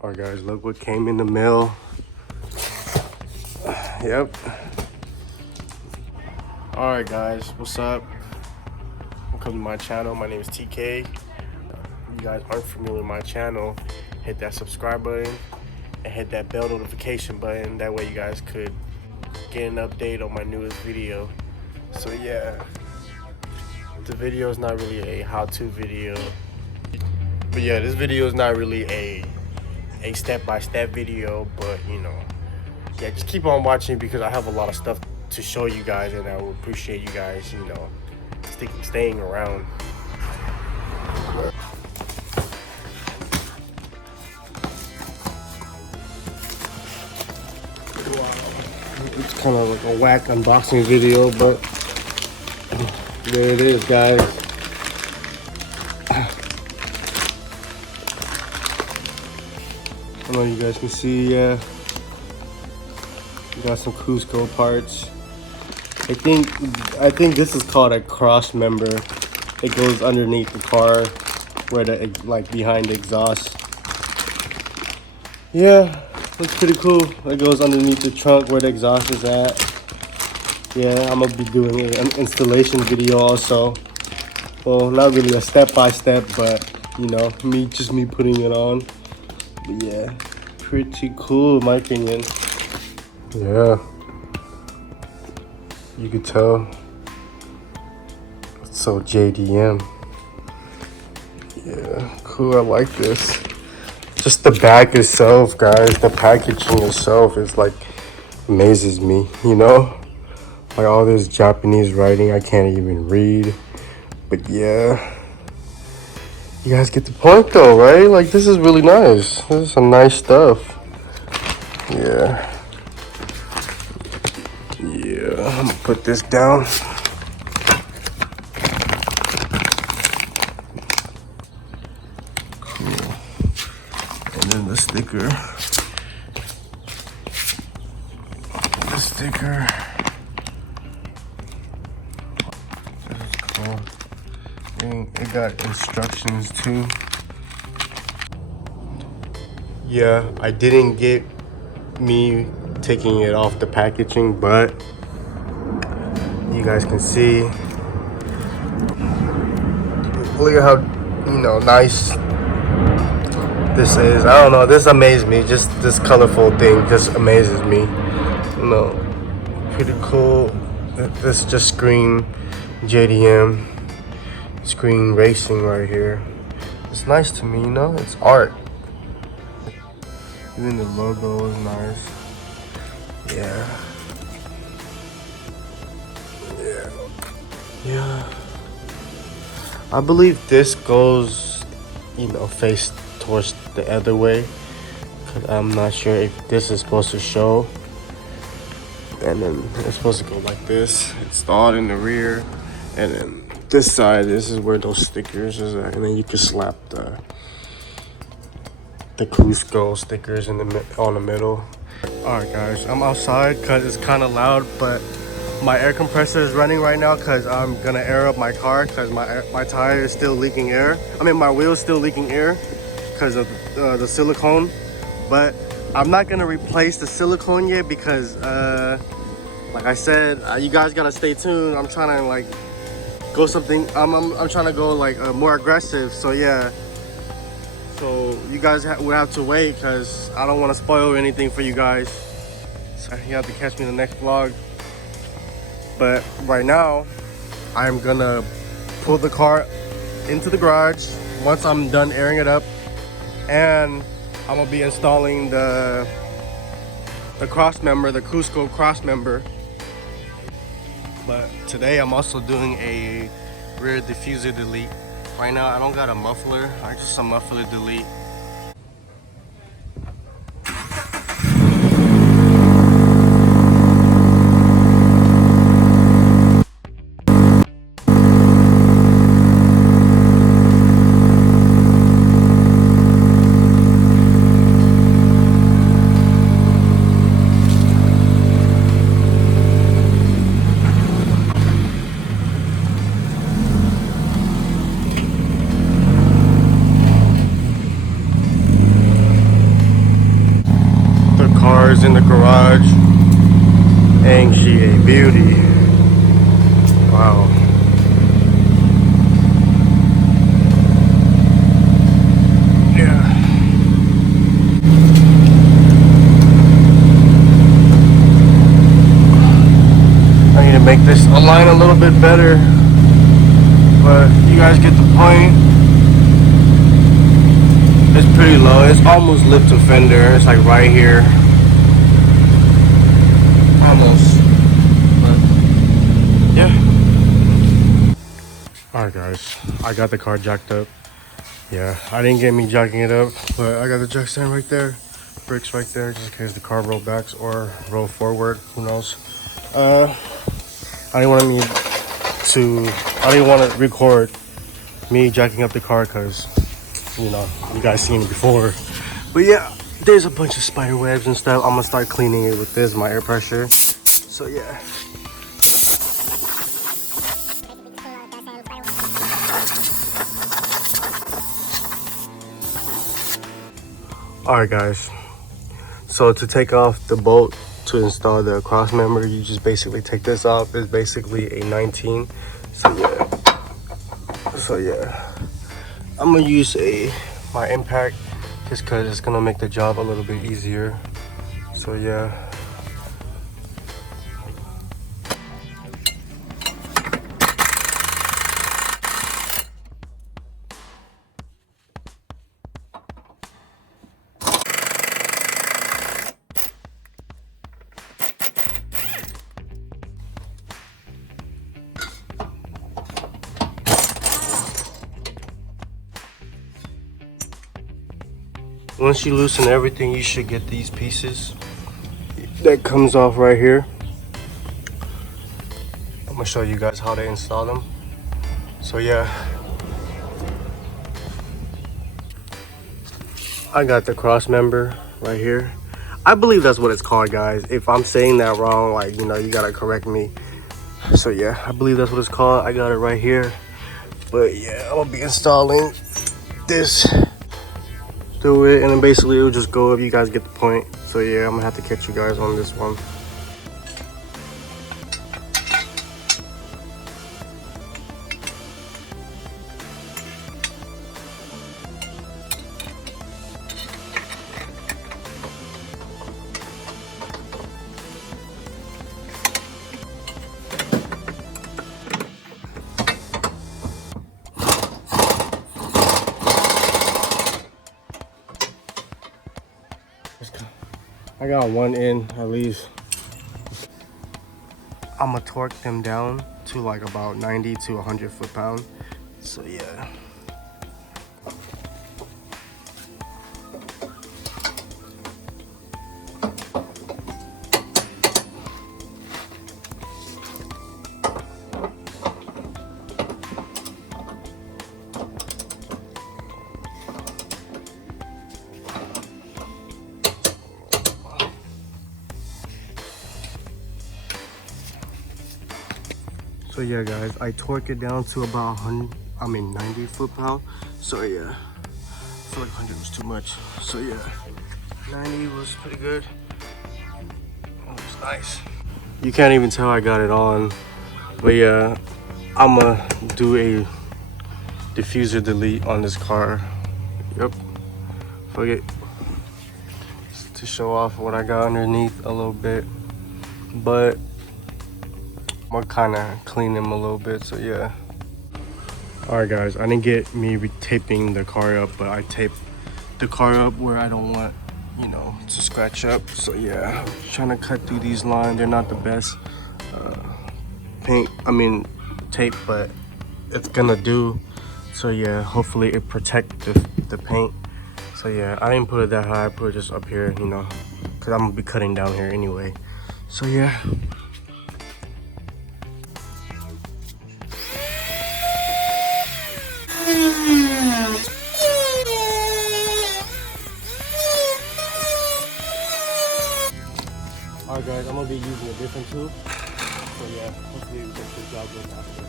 All right, guys, look what came in the mail. Yep. All right, guys, what's up? Welcome to my channel. My name is TK. If you guys aren't familiar with my channel, hit that subscribe button and hit that bell notification button. That way you guys could get an update on my newest video. So yeah, the video is not really a how-to video. But yeah, this video is not really a step-by-step video, but you know, yeah, just keep on watching because I have a lot of stuff to show you guys, and I will appreciate you guys, you know, staying around. It's kind of like a whack unboxing video, but there it is, guys. I don't know if you guys can see, yeah. We got some Cusco parts. I think this is called a Crossmember. It goes underneath the car, where the like behind the exhaust. Yeah, looks pretty cool. It goes underneath the trunk where the exhaust is at. Yeah, I'm gonna be doing an installation video also. Well, not really a step-by-step, but you know, me putting it on. But yeah, pretty cool in my opinion. Yeah, you could tell it's so JDM. Yeah, cool, I like this. Just the back itself, guys, the packaging itself is like, amazes me, you know? Like all this Japanese writing I can't even read. But yeah, you guys get the point though, right? Like this is really nice. This is some nice stuff. Yeah. Yeah, I'm gonna put this down. Cool. And then the sticker. This is cool. And it got instructions too. Yeah, I didn't get me taking it off the packaging, but you guys can see, look at how, you know, nice this is. I don't know, this amazes me. Just this colorful thing just amazes me, you know. Pretty cool. This just screen JDM, screen racing right here. It's nice to me, you know, it's art. Even the logo is nice. Yeah. Yeah. I believe this goes, you know, face towards the other way. Cause I'm not sure if this is supposed to show. And then it's supposed to go like this. It's all in the rear. And then this side, this is where those stickers is at. And then you can slap the Cusco stickers on the middle. All right, guys, I'm outside because it's kind of loud, but my air compressor is running right now because I'm gonna air up my car because my tire is still leaking air. I mean, my wheel is still leaking air because of the silicone. But I'm not gonna replace the silicone yet because, like I said, you guys gotta stay tuned. I'm trying to like go something. I'm trying to go like more aggressive. So yeah. So you guys would have to wait because I don't want to spoil anything for you guys. So you have to catch me in the next vlog. But right now, I'm gonna pull the car into the garage once I'm done airing it up, and I'm gonna be installing the Crossmember, the Cusco Crossmember. But today I'm also doing a rear diffuser delete. Right now I don't got a muffler, I just a muffler delete. cars in the garage. Ain't she a beauty? Wow. Yeah. I need to make this align a little bit better, but you guys get the point. It's pretty low. It's almost lip to fender. It's like right here. Almost. But yeah. Alright guys, I got the car jacked up. Yeah, I didn't get me jacking it up, but I got the jack stand right there. Brakes right there, just in case the car roll backs or roll forward. Who knows? I didn't want to record me jacking up the car because, you know, you guys seen it before. But yeah, there's a bunch of spider webs and stuff. I'm gonna start cleaning it with this, my air pressure. So yeah. Alright guys, so to take off the bolt to install the Crossmember, you just basically take this off. It's basically a 19. So yeah, I'm gonna use my impact just because it's gonna make the job a little bit easier. So yeah. Once you loosen everything, you should get these pieces that comes off right here. I'm gonna show you guys how to install them. So yeah, I got the Crossmember right here. I believe that's what it's called, guys. If I'm saying that wrong, like, you know, you gotta correct me. So yeah, I believe that's what it's called. I got it right here. But yeah, I'm gonna be installing this through it, and then basically it'll just go up. You guys get the point. So yeah, I'm gonna have to catch you guys on this one. I got one in at least. I'm gonna torque them down to like about 90 to 100 foot-pound. So yeah. So yeah guys, I torque it down to about 90 foot-pound. So yeah, I feel like 100 was too much. So yeah, 90 was pretty good. It was nice. You can't even tell I got it on. But yeah, I'ma do a diffuser delete on this car. Yep, fuck it. Just to show off what I got underneath a little bit. But I'm gonna kind of clean them a little bit, so yeah. Alright guys, I didn't get me retaping the car up, but I taped the car up where I don't want, you know, to scratch up. So yeah, I'm trying to cut through these lines. They're not the best tape, but it's gonna do. So yeah, hopefully it protect the paint. So yeah, I didn't put it that high. I put it just up here, you know, because I'm gonna be cutting down here anyway. So yeah. Alright guys, I'm gonna be using a different tube. So yeah, hopefully we get the job done after.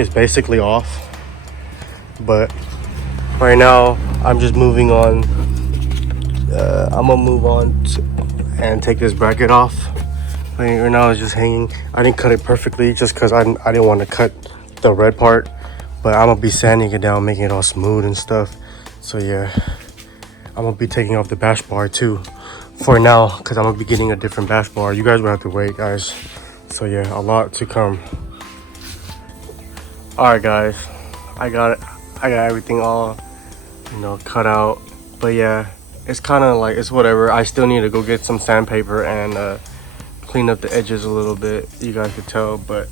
is basically off. But right now I'm just moving on. I'm gonna move on and take this bracket off. Right now it's just hanging. I didn't cut it perfectly just because I didn't want to cut the red part, but I'm gonna be sanding it down, making it all smooth and stuff. So yeah, I'm gonna be taking off the bash bar too for now, because I'm gonna be getting a different bash bar. You guys will have to wait, guys. So yeah, a lot to come. All right, guys, I got everything all, you know, cut out. But yeah, it's kind of like, it's whatever. I still need to go get some sandpaper and clean up the edges a little bit. You guys could tell, but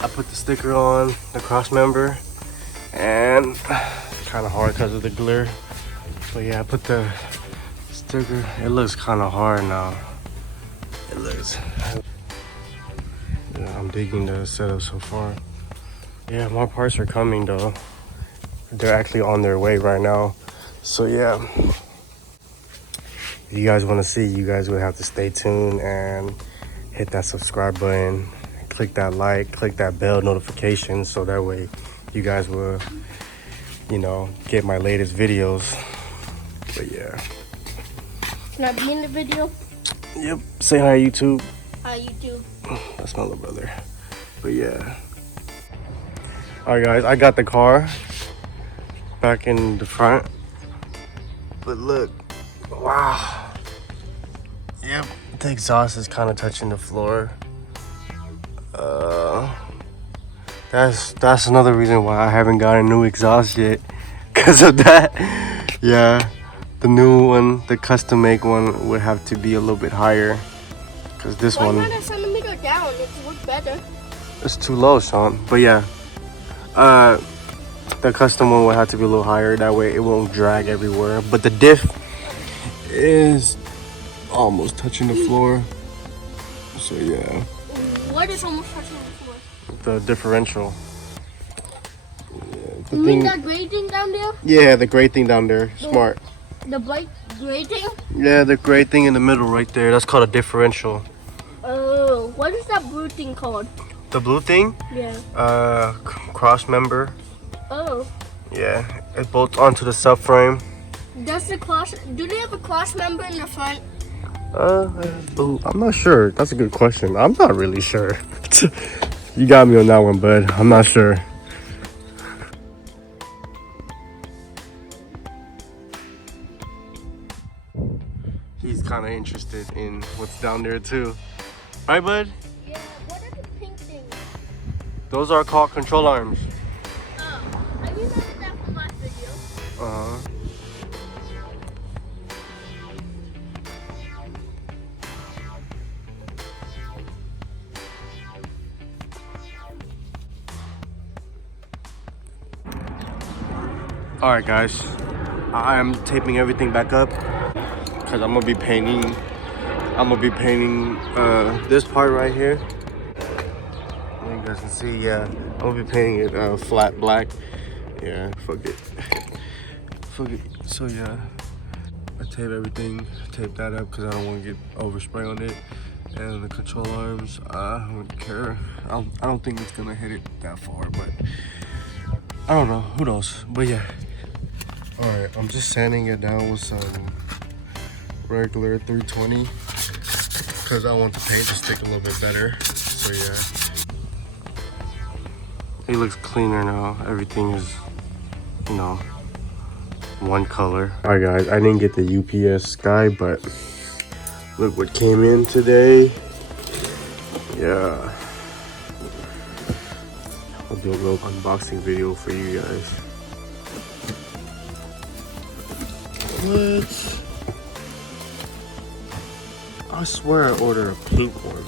I put the sticker on the Crossmember, and it's kind of hard because of the glare. But yeah, I put the sticker. It looks kind of hard now. It looks. Yeah, I'm digging the setup so far. Yeah, more parts are coming though. They're actually on their way right now. So yeah, if you guys want to see, you guys would have to stay tuned and hit that subscribe button, click that like, click that bell notification, so that way you guys will, you know, get my latest videos. But yeah. Can I be in the video? Yep. Say hi, YouTube. Hi, YouTube. That's my little brother. But yeah. Alright guys, I got the car back in the front. But look, wow. Yep, the exhaust is kind of touching the floor. That's another reason why I haven't got a new exhaust yet, because of that. Yeah, the new one, the custom make one, would have to be a little bit higher, because this one, why not a centimeter down? It would work better. It's too low, Sean. But yeah, the custom one would have to be a little higher, that way it won't drag everywhere. But the diff is almost touching the floor, so yeah. What is almost touching the floor? The differential. Yeah, You mean that gray thing down there? Yeah, the gray thing down there. Smart. The bright gray thing? Yeah, the gray thing in the middle right there. That's called a differential. Oh, what is that blue thing called? The blue thing? Yeah. Crossmember. Oh. Yeah, it bolts onto the subframe. Do they have a cross member in the front? I'm not sure. That's a good question. I'm not really sure. You got me on that one, bud. I'm not sure. He's kind of interested in what's down there too. Right, bud? Yeah, what are the pink things? Those are called control arms. Oh, I remember that from last video. Uh-huh. All right, guys, I am taping everything back up because I'm gonna be painting this part right here. You guys can see, yeah, I'm gonna be painting it flat black. Yeah, fuck it. So yeah, I tape everything, tape that up because I don't want to get overspray on it. And the control arms, I don't care. I don't think it's gonna hit it that far, but I don't know, who knows. But yeah. All right, I'm just sanding it down with some regular 320 because I want the paint to stick a little bit better. So yeah, it looks cleaner now. Everything is, you know, one color. All right, guys, I didn't get the UPS guy, but look what came in today. Yeah, I'll do a little unboxing video for you guys. What? I swear I ordered a pink one.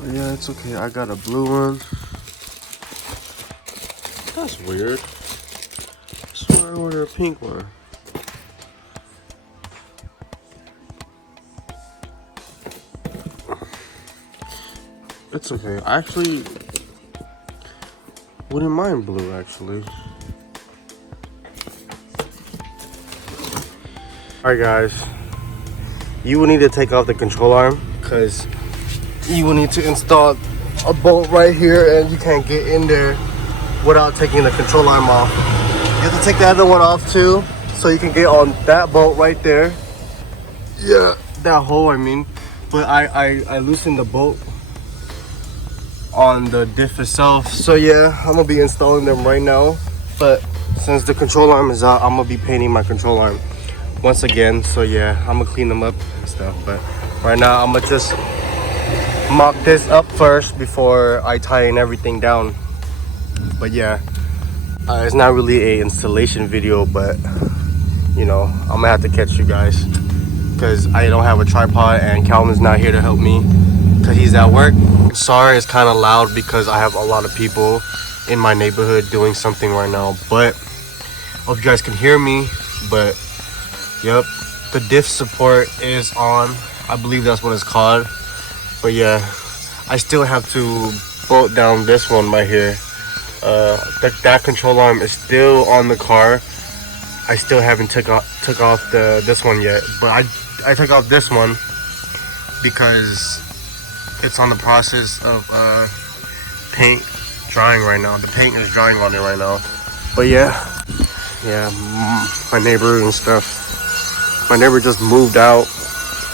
But yeah, it's okay. I got a blue one. That's weird. I swear I ordered a pink one. It's okay. I actually wouldn't mind blue, actually. Alright guys, you will need to take off the control arm because you will need to install a bolt right here, and you can't get in there without taking the control arm off. You have to take the other one off too, so you can get on that bolt right there. Yeah, that hole, I mean. But I loosened the bolt on the diff itself. So yeah, I'm gonna be installing them right now. But since the control arm is out, I'm gonna be painting my control arm once again. So yeah, I'm gonna clean them up and stuff. But right now, I'm gonna just mop this up first before I tighten everything down. But yeah, it's not really a installation video, but you know, I'm gonna have to catch you guys because I don't have a tripod and Calvin's not here to help me because he's at work. Sorry, it's kind of loud because I have a lot of people in my neighborhood doing something right now, but hope you guys can hear me. But yep, the diff support is on. I believe that's what it's called. But yeah, I still have to bolt down this one right here. That control arm is still on the car. I still haven't took off this one yet, but I took off this one because it's on the process of paint drying right now. The paint is drying on it right now. But yeah, my neighbor and stuff. My neighbor just moved out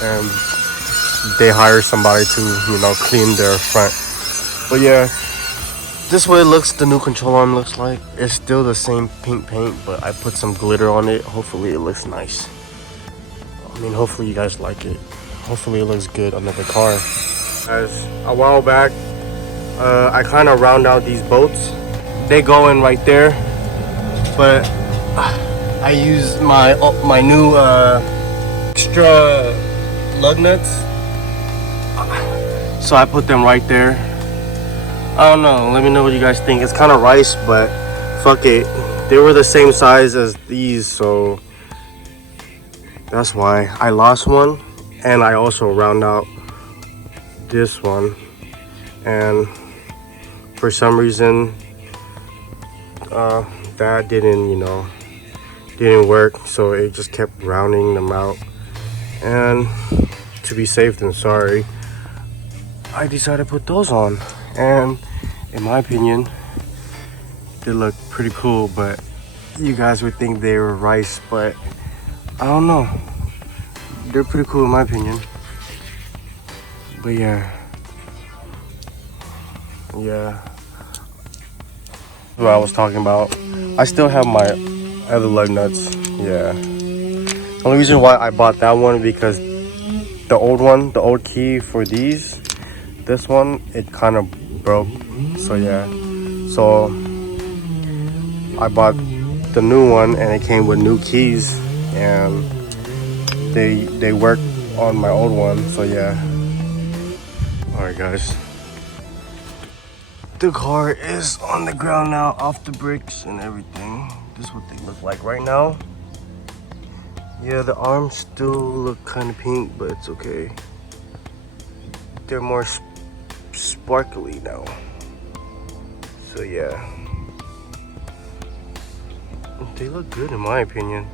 and they hired somebody to, you know, clean their front. But yeah, this way it looks, the new control arm looks like. It's still the same pink paint, but I put some glitter on it. Hopefully it looks nice. I mean, hopefully you guys like it. Hopefully it looks good under the car. As a while back, I kind of round out these bolts. They go in right there, but I use my new extra lug nuts, so I put them right there. I don't know, let me know what you guys think. It's kind of rice, but fuck it, they were the same size as these, so that's why I lost one. And I also round out this one, and for some reason that didn't work, so it just kept rounding them out. And to be safe than sorry, I decided to put those on, and in my opinion they look pretty cool. But you guys would think they were rice, but I don't know, they're pretty cool in my opinion. But yeah, what I was talking about, I still have my other lug nuts. Yeah, the only reason why I bought that one because the old key for this one, it kind of broke. So yeah, so I bought the new one and it came with new keys, and they work on my old one. So yeah. Alright guys, the car is on the ground now, off the bricks and everything. This is what they look like right now. Yeah, the arms still look kind of pink, but it's okay. They're more sparkly now. So yeah, they look good in my opinion.